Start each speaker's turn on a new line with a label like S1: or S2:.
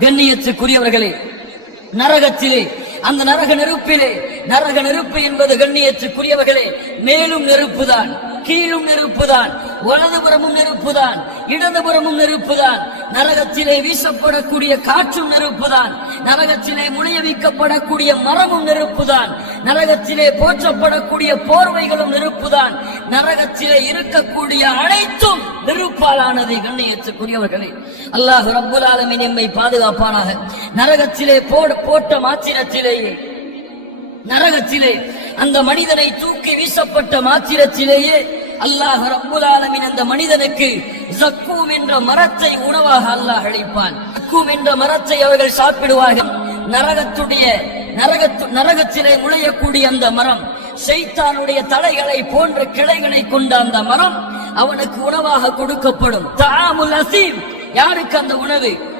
S1: கண்ணியத்துக்குரியவர்களே நரகத்திலே அந்த நரக நெருப்பிலே நரக நெருப்பு என்பது கண்ணியத்துக்குரியவர்களே மேலும் நெருப்புதான் கீழும் நெருப்புதான் வலதுபுறமும் நெருப்புதான் இடதுபுறமும் நெருப்புதான் நரகத்திலே வீசப்படக்கூடிய காற்றும் நெருப்புதான் நரகத்திலே முனைய வைக்கப்படக்கூடிய மரமும் நெருப்புதான் நரகத்திலே போற்றப்படக்கூடிய போர்வைகளும் நெருப்புதான். நரகத்திலே இருக்கக்கூடிய அனைத்தும் நெருப்பாலானது கண்ணியத்துக்குரியவர்களே அல்லாஹ் ரப்புல் ஆலமின் எம்மை பாதுகாப்பானாக. நரகத்திலே போட போட்ட மாத்திரத்திலேயே நரகத்திலே அந்த மனிதனை தூக்கி வீசப்பட்ட மாத்திரத்திலேயே அல்லாஹ் ரப்புல் ஆலமின் அந்த மனிதனுக்கு ஜக்கூம் என்ற மரத்தை உணவாக அல்லாஹ் அழைப்பான் ஜக்கூம் என்ற மரத்தை அவர்கள் சாப்பிடுவார்கள். நரகத்துடைய நரகத்து நரகத்திலே முளையக்கூடிய அந்த மரம் செய்தானுடைய தலைகளை போன்ற கிளைகளை கொண்ட அந்த மரம் அவனுக்கு உணவாக கொடுக்கப்படும். தாமுல் அசீம் யாருக்கு அந்த உணவு?